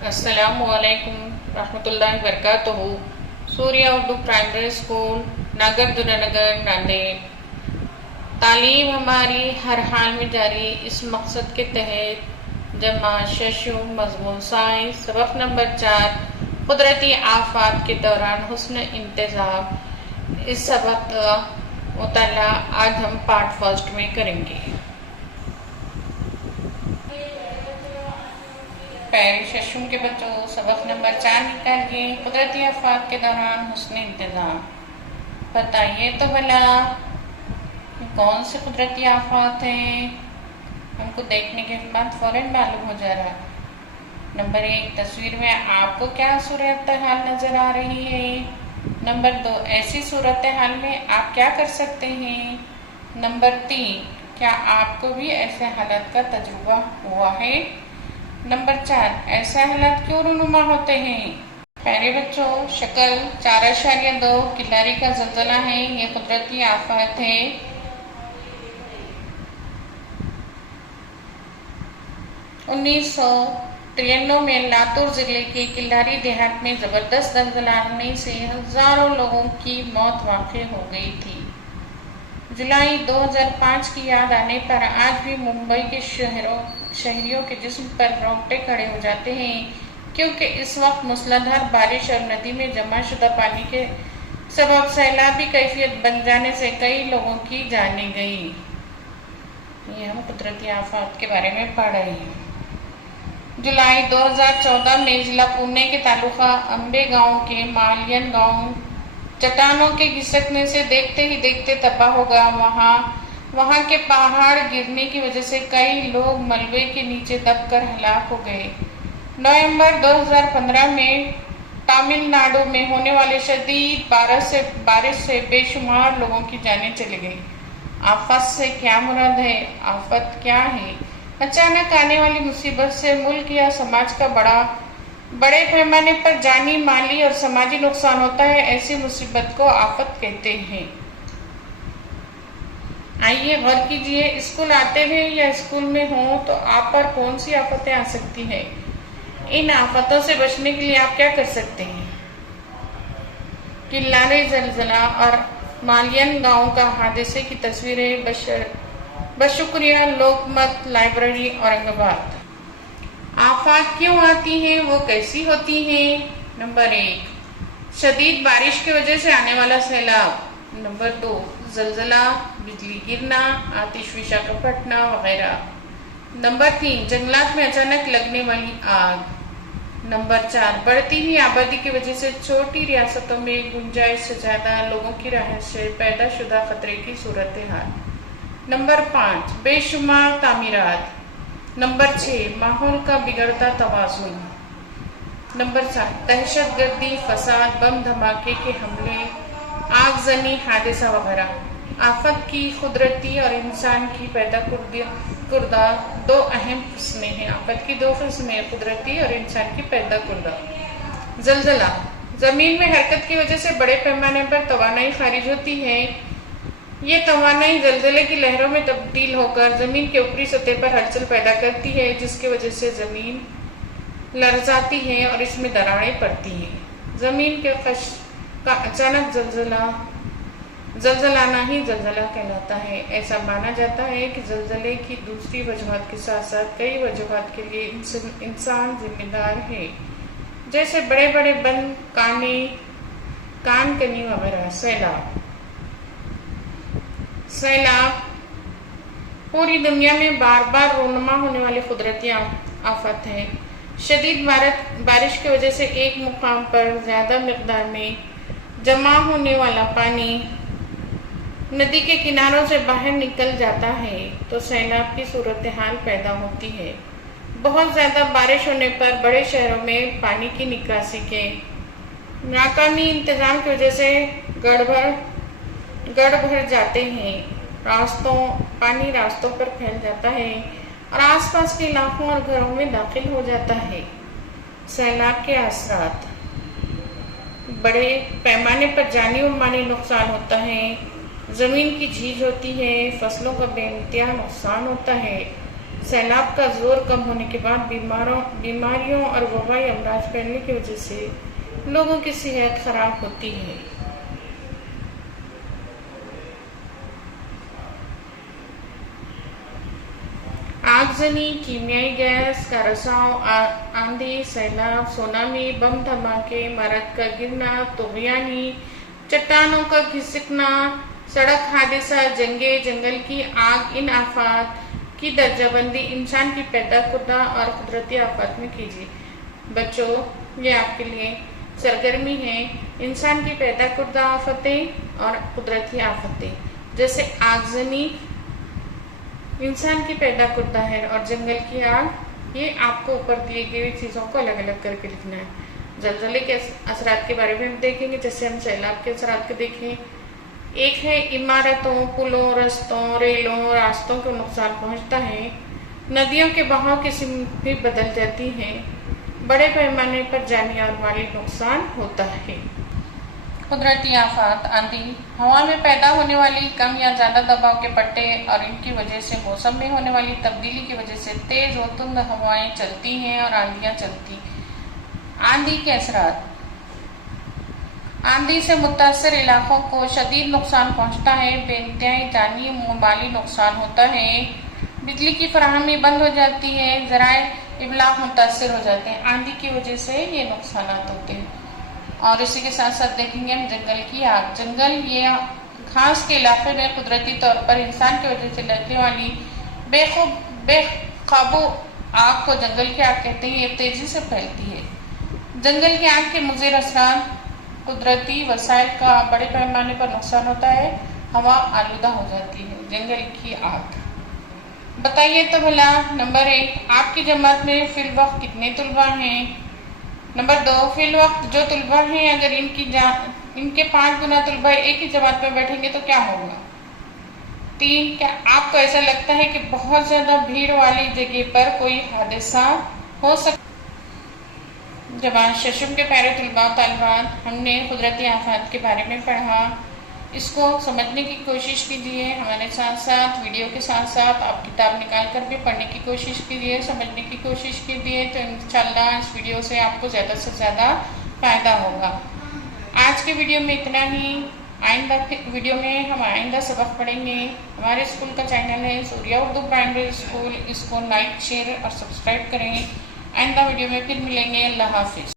السلام علیکم رحمۃ اللہ وبرکاتہ۔ سوریہ اردو پرائمری اسکول نگر درنگر ناندیڑ۔ تعلیم ہماری ہر حال میں جاری، اس مقصد کے تحت جماعت ششم مضمون سائنس سبق نمبر 4 قدرتی آفات کے دوران حسن انتظام، اس سبق کا مطالعہ آج ہم پارٹ فرسٹ میں کریں گے۔ پہلے ششم کے بچوں سبق نمبر 4 نکالیے، قدرتی آفات کے دوران حسن انتظام۔ بتائیے تو بھلا کون سے قدرتی آفات ہیں؟ ہم کو دیکھنے کے بعد فوراً معلوم ہو جا رہا ہے۔ نمبر 1، تصویر میں آپ کو کیا صورتحال نظر آ رہی ہے؟ نمبر 2، ایسی صورتحال میں آپ کیا کر سکتے ہیں؟ نمبر 3، کیا آپ کو بھی ایسے حالات کا تجربہ ہوا ہے؟ نمبر 4، ایسے حالات کیوں رونما ہوتے ہیں؟ پیارے بچوں، شکل 4.2 کلاری کا زلزلہ ہے، یہ قدرتی آفات ہے۔ 1993 میں لاتور ضلع کے کلاری دیہات میں زبردست زلزلہ آنے سے ہزاروں لوگوں کی موت واقع ہو گئی تھی۔ جولائی 2005 کی یاد آنے پر آج بھی ممبئی کے شہریوں کے جسم پر رونگٹے کھڑے ہو جاتے ہیں، کیونکہ اس وقت موسلادھار بارش اور ندی میں جمع شدہ پانی کے سبب سیلابی کیفیت بن جانے سے کئی لوگوں کی جانیں گئی۔ یہ ہم قدرتی آفات کے بارے میں پڑھ رہے ہیں۔ جولائی 2014 میں ضلع پونے کے تعلقہ امبے گاؤں کے مالین گاؤں چٹانوں کے گھسکنے سے دیکھتے ہی دیکھتے تباہ ہو گیا۔ وہاں کے پہاڑ گرنے کی وجہ سے کئی لوگ ملبے کے نیچے دب کر ہلاک ہو گئے۔ نومبر 2015 میں تامل ناڈو میں ہونے والے شدید بارش سے بے شمار لوگوں کی جانیں چلی گئی۔ آفت سے کیا مراد ہے؟ آفت کیا ہے؟ اچانک آنے والی مصیبت سے ملک یا سماج کا بڑے پیمانے پر جانی، مالی اور سماجی نقصان ہوتا ہے، ایسی مصیبت کو آفت کہتے ہیں۔ آئیے غور کیجئے، اسکول آتے ہیں یا اسکول میں ہوں تو آپ پر کون سی آفتیں آ سکتی ہیں؟ ان آفتوں سے بچنے کے لیے آپ کیا کر سکتے ہیں؟ کلاری زلزلہ اور مالین گاؤں کا حادثے کی تصویریں بشکریہ لوک مت لائبریری اورنگ آباد۔ آفات کیوں آتی ہیں، وہ کیسی ہوتی ہیں؟ نمبر 1، شدید بارش کی وجہ سے آنے والا سیلاب۔ نمبر 2، زلزلہ، بجلی گرنا، آتش فشاں کا پھٹنا وغیرہ۔ نمبر 3، جنگلات میں اچانک لگنے والی آگ۔ نمبر 4، بڑھتی ہوئی آبادی کی وجہ سے چھوٹی ریاستوں میں گنجائش سے زیادہ لوگوں کی رہائش سے پیدا شدہ خطرے کی صورتحال۔ نمبر 5، بے شمار تعمیرات۔ نمبر 6، ماحول کا بگڑتا توازن۔ نمبر 7، دہشت گردی، فساد، بم دھماکے کے حملے، آگزنی حادثہ وغیرہ۔ آفت کی قدرتی اور انسان کی پیدا کردہ دو اہم قسمیں ہیں۔ آفت کی 2 قسمیں، قدرتی اور انسان کی پیدا کردہ۔ زلزلہ، زمین میں حرکت کی وجہ سے بڑے پیمانے پر توانائی خارج ہوتی ہے۔ یہ توانائی زلزلے کی لہروں میں تبدیل ہو کر زمین کے اوپری سطح پر ہلچل پیدا کرتی ہے، جس کی وجہ سے زمین لرزاتی ہے اور اس میں دراڑیں پڑتی ہیں۔ زمین کے خش کا اچانک زلزلہ ہی زلزلہ کہلاتا ہے۔ ایسا مانا جاتا ہے کہ زلزلے کی دوسری وجوہات کے ساتھ ساتھ کئی وجوہات کے لیے انسان ذمہ دار ہے، جیسے بڑے بڑے بند، کان کنی وغیرہ۔ سیلاب پوری دنیا میں بار بار رونما ہونے والی قدرتی آفت ہے۔ شدید بارش کی وجہ سے ایک مقام پر زیادہ مقدار میں جمع ہونے والا پانی ندی کے کناروں سے باہر نکل جاتا ہے تو سیلاب کی صورتحال پیدا ہوتی ہے۔ بہت زیادہ بارش ہونے پر بڑے شہروں میں پانی کی نکاسی کے ناکامی انتظام کی وجہ سے گڑھ بھر جاتے ہیں، پانی راستوں پر پھیل جاتا ہے اور آس پاس کے علاقوں اور گھروں میں داخل ہو جاتا ہے۔ سیلاب کے اثرات، بڑے پیمانے پر جانی اور مالی نقصان ہوتا ہے، زمین کی جھیج ہوتی ہے، فصلوں کا بے انتہا نقصان ہوتا ہے، سیلاب کا زور کم ہونے کے بعد بیماریوں اور وبائی امراض پھیلنے کی وجہ سے لوگوں کی صحت خراب ہوتی ہے۔ آگزنی، کیمیائی گیس کا رساؤ، آندھی، سیلاب، سونامی، بم دھماکے، عمارت کا گرنا، طغیانی، چٹانوں کا کھسکنا، سڑک حادثہ، جنگیں، جنگل کی آگ، ان آفات کی درجہ بندی انسان کی پیدا کردہ اور قدرتی آفات میں کیجیے۔ بچوں، یہ آپ کے لیے سرگرمی ہے۔ انسان کی پیدا کردہ آفتیں اور قدرتی آفتیں جیسے آگزنی انسان کی پیدا کردہ ہے اور جنگل کی آگ، یہ آپ کو اوپر دیے گئے چیزوں کو الگ الگ کر کے لکھنا ہے۔ زلزلے کے اثرات کے بارے میں ہم دیکھیں گے، جیسے ہم سیلاب کے اثرات کو دیکھیں۔ ایک ہے عمارتوں، پلوں، رستوں، ریلوں، راستوں کو نقصان پہنچتا ہے۔ ندیوں کے بہاؤ کی سمت بھی بدل جاتی ہے۔ بڑے پیمانے پر جانی اور مالی نقصان ہوتا ہے۔ قدرتی آفات، آندھی، ہوا میں پیدا ہونے والی کم یا زیادہ دباؤ کے پٹے اور ان کی وجہ سے موسم میں ہونے والی تبدیلی کی وجہ سے تیز و تند ہوائیں چلتی ہیں اور آندھیاں چلتی۔ آندھی کے اثرات، آندھی سے متاثر علاقوں کو شدید نقصان پہنچتا ہے، بے انتہائی جانی و مالی نقصان ہوتا ہے، بجلی کی فراہمی بند ہو جاتی ہے، ذرائع ابلاغ متاثر ہو جاتے ہیں۔ آندھی کی وجہ سے یہ نقصانات ہوتے ہیں۔ اور اسی کے ساتھ ساتھ دیکھیں گے ہم جنگل کی آگ۔ جنگل یہ گھاس کے علاقے میں قدرتی طور پر انسان کی وجہ سے لگنے والی بے قابو آگ کو جنگل کی آگ کہتے ہیں۔ یہ تیزی سے پھیلتی ہے۔ جنگل کی آگ کے مضر اثرات، قدرتی وسائل کا بڑے پیمانے پر نقصان ہوتا ہے، ہوا آلودہ ہو جاتی ہے۔ جنگل کی آگ، بتائیے تو بھلا، نمبر 1، آپ کی جماعت میں فی الوقت کتنے طلباء ہیں؟ نمبر 2، فی الوقت جو طلباء ہیں اگر ان کے 5 گنا طلباء ایک ہی جماعت میں بیٹھیں گے تو کیا ہوگا؟ 3، کیا آپ کو ایسا لگتا ہے کہ بہت زیادہ بھیڑ والی جگہ پر کوئی حادثہ ہو سکتا ہے؟ جماعت ششم کے پیارے طلباء و طالبات، ہم نے قدرتی آفات کے بارے میں پڑھا۔ اس کو سمجھنے کی کوشش کیجیے، ہمارے ساتھ ساتھ ویڈیو کے ساتھ ساتھ آپ کتاب نکال کر بھی پڑھنے کی کوشش کیجیے، سمجھنے کی کوشش کیجیے، تو انشاءاللہ اس ویڈیو سے آپ کو زیادہ سے زیادہ فائدہ ہوگا۔ آج کے ویڈیو میں اتنا ہی۔ آئندہ ویڈیو میں ہم آئندہ سبق پڑھیں گے۔ ہمارے اسکول کا چینل ہے سوریہ اردو پرائمری اسکول، اس کو لائک، شیئر اور سبسکرائب کریں۔ آئندہ ویڈیو میں پھر ملیں گے۔ اللہ حافظ۔